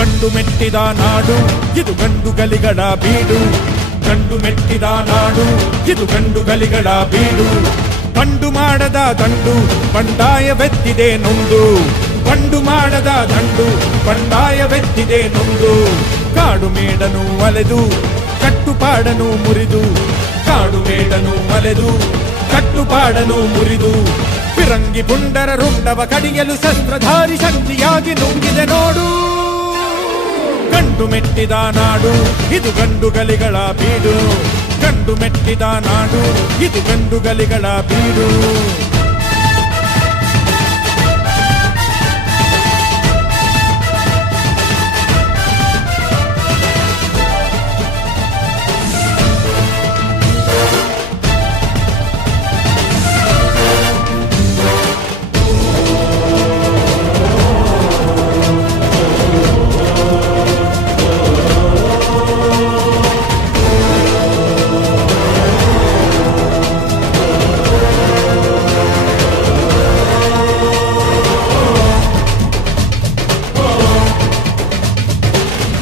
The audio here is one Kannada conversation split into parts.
ಗಂಡು ಮೆಟ್ಟಿದ ನಾಡು ಇದು ಗಂಡು ಗಲಿಗಳ ಬೀಡು. ಗಂಡು ಮೆಟ್ಟಿದ ನಾಡು ಇದು ಗಂಡು ಗಲಿಗಳ ಬೀಡು. ಬಂಡು ಮಾಡದ ದಂಡು ಬಂಡಾಯವೆತ್ತಿದೆ ನೊಂದು. ಬಂಡು ಮಾಡದ ದಂಡು ಬಂಡಾಯವೆತ್ತಿದೆ ನೊಂದು. ಕಾಡು ಮೇಡನು ಅಲೆದು ಕಟ್ಟುಪಾಡನು ಮುರಿದು. ಕಾಡು ಮೇಡನು ಅಲೆದು ಕಟ್ಟುಪಾಡನು ಮುರಿದು. ಫಿರಂಗಿ ಪುಂಡರ ರುಂಡವ ಕಡಿಯಲು ಶಸ್ತ್ರಧಾರಿ ಶಕ್ತಿಯಾಗಿ ನುಂಗಿದೆ ನೋಡು. ಗಂಡು ಮೆಟ್ಟಿದ ನಾಡು ಇದು ಗಂಡು ಗಲಿಗಳ ಬೀಡು. ಗಂಡು ಮೆಟ್ಟಿದ ನಾಡು ಇದು ಗಂಡು ಗಲಿಗಳ ಬೀಡು.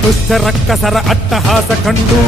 ದುಷ್ಟ ರಕ್ಕಸರ ಅಟ್ಟಹಾಸ ಕಂಡು